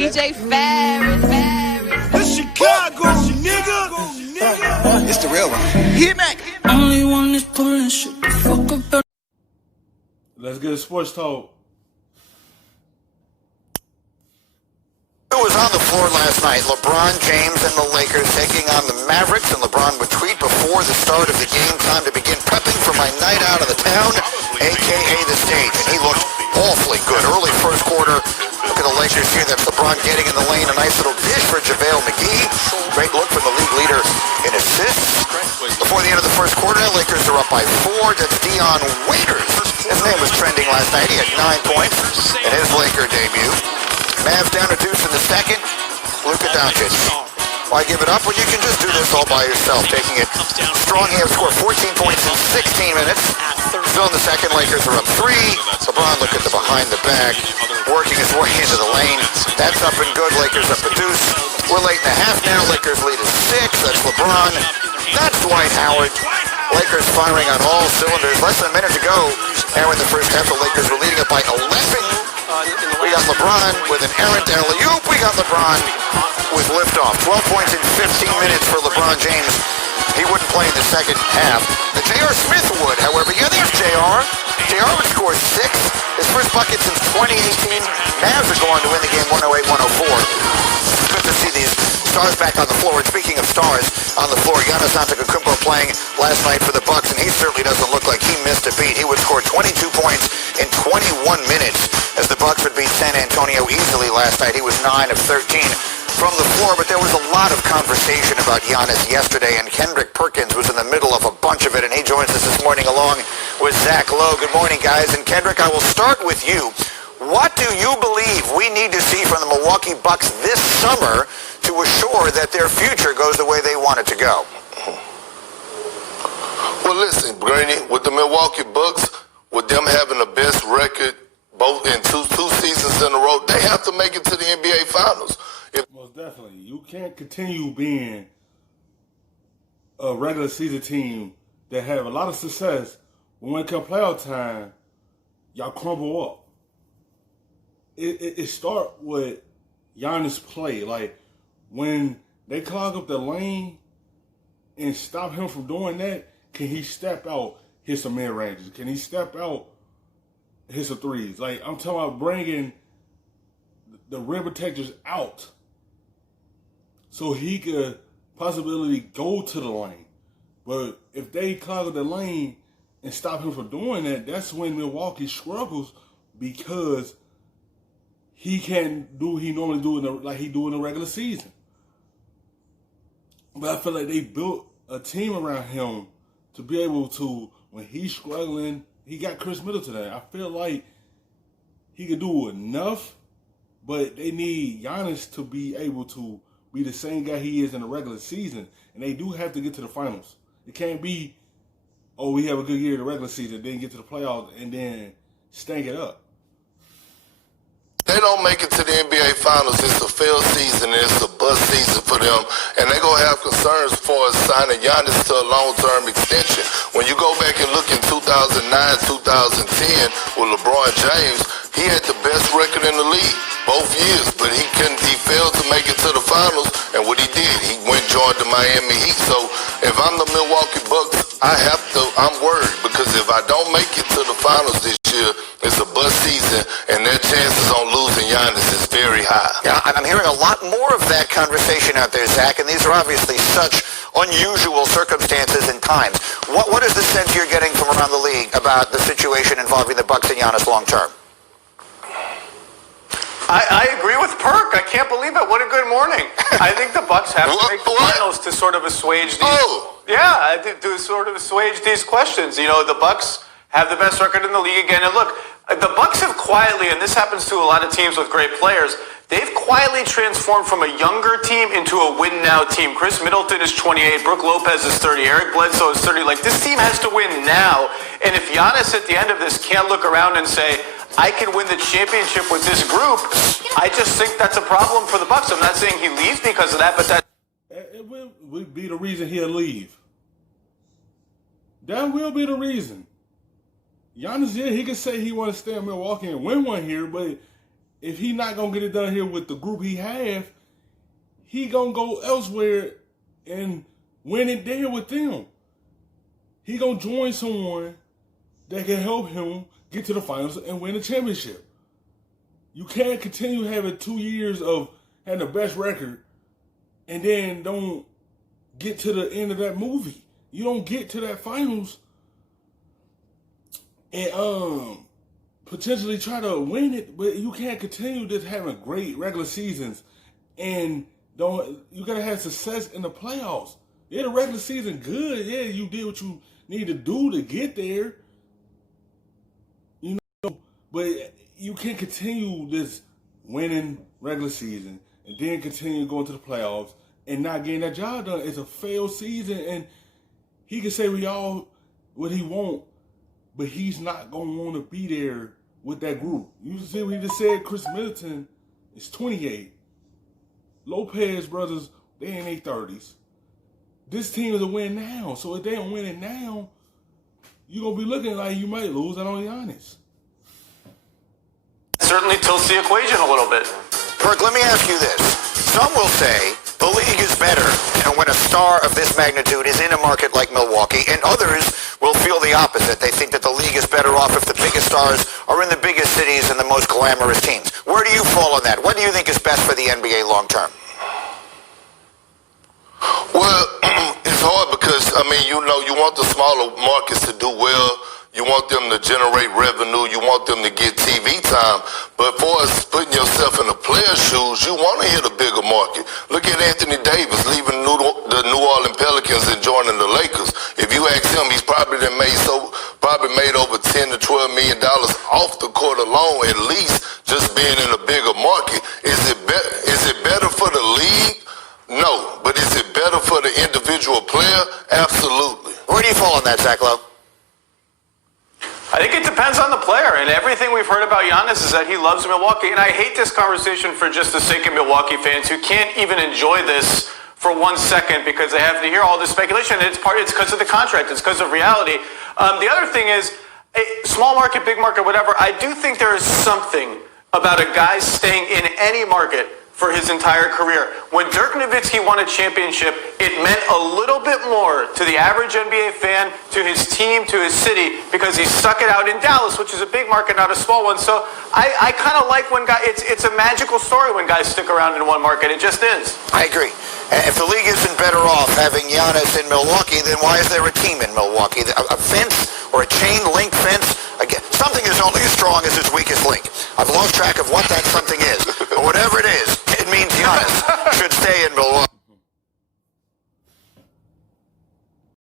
DJ Ferris. The Chicago, nigga. It's the real one. Hit me. Only one is pulling shit the fuck up. Let's get a sports talk. Who was on the floor last night? LeBron James and the Lakers taking on the Mavericks, and LeBron would tweet before the start of the game, time to begin prepping for my night out of the town, a.k.a. the stage. And he looked awfully good. Early first quarter, look at the Lakers here. That's LeBron getting in the lane. A nice little dish for JaVale McGee. Great look from the league leader in assists. Before the end of the first quarter, Lakers are up by 4. That's Dion Waiters. His name was trending last night. He had 9 points in his Laker debut. Mavs down a deuce in the second. Luka Doncic. Why give it up when you can just do this all by yourself? Taking it strong. He has scored 14 points in 16 minutes. Still in the second, Lakers are up 3. LeBron, look at the behind the back, working his way into the lane. That's up and good. Lakers up a deuce. We're late in the half now. Lakers lead is 6. That's LeBron. That's Dwight Howard. Lakers firing on all cylinders. Less than a minute to go. Now in the first half, the Lakers were leading up by 11. We got LeBron with an errant alley-oop. We got LeBron with liftoff. 12 points in 15 minutes for LeBron James. He wouldn't play in the second half. The J.R. Smith would, however. Yeah, there's J.R. J.R. would score 6. His first bucket since 2018. Mavs are going to win the game 108-104. Good to see these stars back on the floor. And speaking of stars on the floor, Giannis Antetokounmpo playing last night for the Bucks, and he certainly doesn't look like he missed a beat. He would score 22 points in 21 minutes as the Bucks would beat San Antonio easily last night. He was 9 of 13 from the floor, but there was a lot of conversation about Giannis yesterday, and Kendrick Perkins was in the middle of a bunch of it, and he joins us this morning along with Zach Lowe. Good morning, guys. And Kendrick, I will start with you. What do you believe we need to see from the Milwaukee Bucks this summer to assure that their future goes the way they want it to go? Well, listen, Granny, with the Milwaukee Bucks, with them having the best record both in two seasons in a row, they have to make it to the NBA Finals. Most definitely. You can't continue being a regular season team that have a lot of success, but when it comes playoff time, y'all crumble up. It starts with Giannis' play. Like, when they clog up the lane and stop him from doing that, can he step out, hit some mid-ranges? Can he step out, hit some threes? Like, I'm talking about bringing the rim protectors out so he could possibly go to the lane. But if they clog up the lane and stop him from doing that, that's when Milwaukee struggles, because he can't do what he normally do like he do in the regular season. But I feel like they built a team around him to be able to, when he's struggling, he got Chris Middleton there. I feel like he could do enough, but they need Giannis to be able to be the same guy he is in the regular season. And they do have to get to the finals. It can't be, oh, we have a good year in the regular season, then get to the playoffs and then stank it up. They don't make it to the NBA Finals. It's a failed season. It's a bust season for them. And they're going to have concerns for signing Giannis to a long-term extension. When you go back and look in 2009, 2010 with LeBron James, he had the best record in the league both years, but he failed to make it to the finals. And what he did, he went and joined the Miami Heat. So if I'm the Milwaukee Bucks, I'm worried, because if I don't make it to the finals this year, it's a bust season, and their chances on losing Giannis is very high. Yeah, I'm hearing a lot more of that conversation out there, Zach, and these are obviously such unusual circumstances and times. What is the sense you're getting from around the league about the situation involving the Bucks and Giannis long term? I agree with Perk. I can't believe it. What a good morning. I think the Bucks have to make the finals to sort of assuage these. Yeah, to sort of assuage these questions. You know, the Bucks have the best record in the league again. And look, the Bucks have quietly, and this happens to a lot of teams with great players, they've quietly transformed from a younger team into a win-now team. Chris Middleton is 28. Brook Lopez is 30. Eric Bledsoe is 30. Like, this team has to win now. And if Giannis at the end of this can't look around and say, I can win the championship with this group, I just think that's a problem for the Bucks. I'm not saying he leaves because of that, but that it will be the reason he'll leave. That will be the reason. Giannis, yeah, he can say he want to stay in Milwaukee and win one here, but if he not gonna get it done here with the group he have, he gonna go elsewhere and win it there with them. He gonna join someone that can help him get to the finals and win a championship. You can't continue having 2 years of having the best record and then don't get to the end of that movie. You don't get to that finals and potentially try to win it, but you can't continue just having great regular seasons and you gotta have success in the playoffs. Yeah, the regular season good. Yeah, you did what you need to do to get there. You know, but you can't continue this winning regular season and then continue going to the playoffs and not getting that job done. It's a failed season, and he can say what he want, but he's not gonna want to be there with that group. You see what he just said? Chris Middleton is 28. Lopez brothers, they in their 30s. This team is a win now, so if they don't win it now, you're gonna be looking like you might lose out on Giannis. Certainly tilts the equation a little bit. Perk, let me ask you this. Some will say the league is better and when a star of this magnitude is in a market like Milwaukee, and others will feel the opposite. They think that the league is better off if the biggest stars are in the biggest cities and the most glamorous teams. Where do you fall on that? What do you think is best for the NBA long term? Well, it's hard because, I mean, you know, you want the smaller markets to do well. You want them to generate revenue. You want them to get TV time. But for us putting yourself in the player's shoes, you want to hit a bigger market. Look at Anthony Davis leaving the New Orleans Pelicans and joining the Lakers. If you ask him, he's probably made over $10 to $12 million off the court alone, at least just being in a bigger market. Is it better for the league? No. But is it better for the individual player? Absolutely. Where do you fall on that, Zach Lowe? I think it depends on the player, and everything we've heard about Giannis is that he loves Milwaukee, and I hate this conversation for just the sake of Milwaukee fans who can't even enjoy this for 1 second because they have to hear all this speculation. It's because of the contract. It's because of reality. The other thing is, small market, big market, whatever, I do think there is something about a guy staying in any market for his entire career. When Dirk Nowitzki won a championship, it meant a little bit more to the average NBA fan, to his team, to his city, because he stuck it out in Dallas, which is a big market, not a small one. So I kind of like when guys, it's a magical story when guys stick around in one market. It just is. I agree. If the league isn't better off having Giannis in Milwaukee, then why is there a team in Milwaukee? A fence or a chain link fence? Again, something is only as strong as its weakest link. I've lost track of what that something is. But whatever it is, it means Giannis.